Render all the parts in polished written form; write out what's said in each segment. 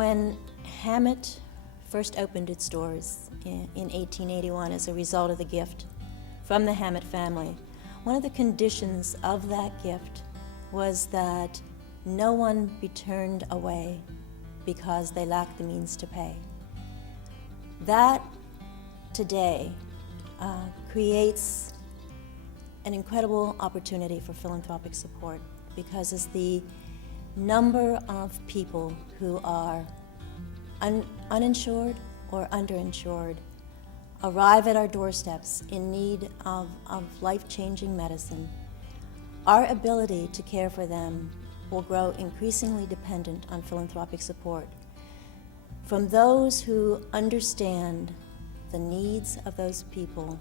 When Hamot first opened its doors in 1881 as a result of the gift from the Hamot family, one of the conditions of that gift was that no one be turned away because they lacked the means to pay. That today creates an incredible opportunity for philanthropic support, because as the number of people who are uninsured or underinsured arrive at our doorsteps in need of life-changing medicine, our ability to care for them will grow increasingly dependent on philanthropic support from those who understand the needs of those people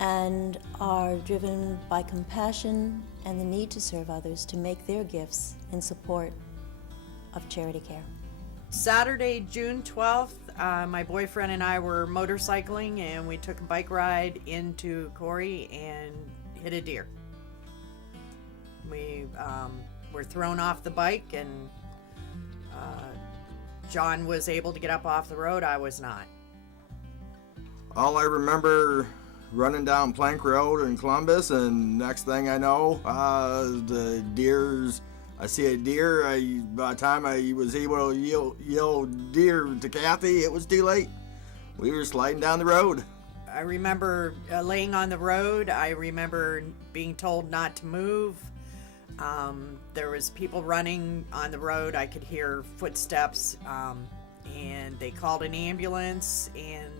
and are driven by compassion and the need to serve others to make their gifts in support of charity care. Saturday, June 12th, my boyfriend and I were motorcycling, and we took a bike ride into Corey and hit a deer. We were thrown off the bike, and John was able to get up off the road. I was not. All I remember, running down Plank Road in Columbus, and next thing I know, I see a deer. By the time I was able to yell deer to Cathy, it was too late. We were sliding down the road. I remember laying on the road. I remember being told not to move. There was people running on the road. I could hear footsteps, and they called an ambulance, and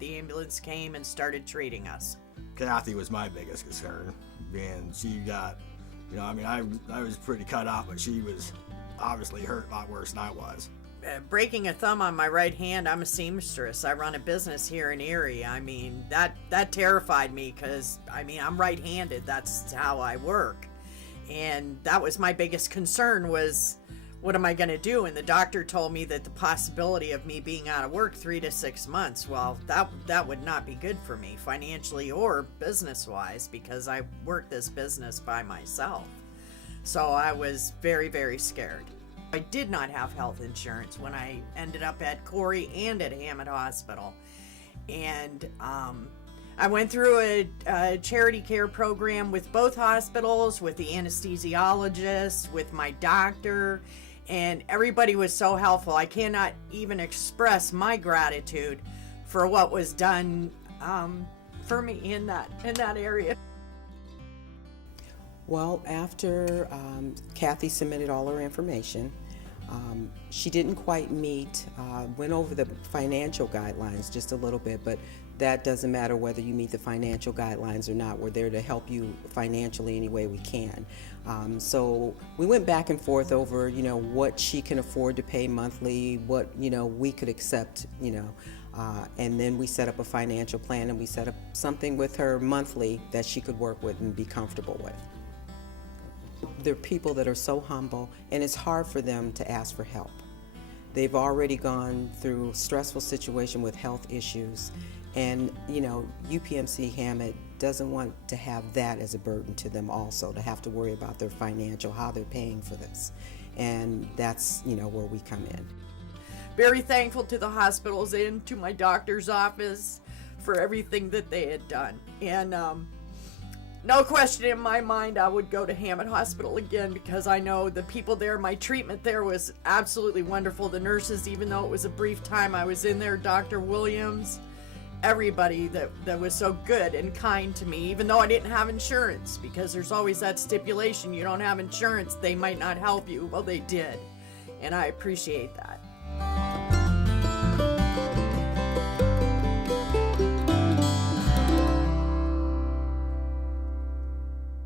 the ambulance came and started treating us. Cathy was my biggest concern, and she got, I was pretty cut up, but she was obviously hurt a lot worse than I was. Breaking a thumb on my right hand, I'm a seamstress. I run a business here in Erie. That terrified me because, I'm right-handed. That's how I work. And that was my biggest concern, was what am I going to do? And the doctor told me that the possibility of me being out of work 3 to 6 months, well, that would not be good for me financially or business-wise, because I work this business by myself. So I was very, very scared. I did not have health insurance when I ended up at Corey and at Hamot Hospital. And I went through a charity care program with both hospitals, with the anesthesiologist, with my doctor, and everybody was so helpful. I cannot even express my gratitude for what was done for me in that area. Well, after Cathy submitted all her information, she didn't quite meet, went over the financial guidelines just a little bit, but that doesn't matter whether you meet the financial guidelines or not. We're there to help you financially any way we can. So we went back and forth over, what she can afford to pay monthly, what, we could accept, and then we set up a financial plan, and we set up something with her monthly that she could work with and be comfortable with. There are people that are so humble, and it's hard for them to ask for help. They've already gone through a stressful situation with health issues, and UPMC Hamot doesn't want to have that as a burden to them also, to have to worry about their financial, how they're paying for this. And that's where we come in. Very thankful to the hospitals and to my doctor's office for everything that they had done. And no question in my mind, I would go to Hamot Hospital again, because I know the people there, my treatment there was absolutely wonderful. The nurses, even though it was a brief time I was in there, Dr. Williams, everybody that was so good and kind to me, even though I didn't have insurance, because there's always that stipulation, you don't have insurance, they might not help you. Well, they did, and I appreciate that.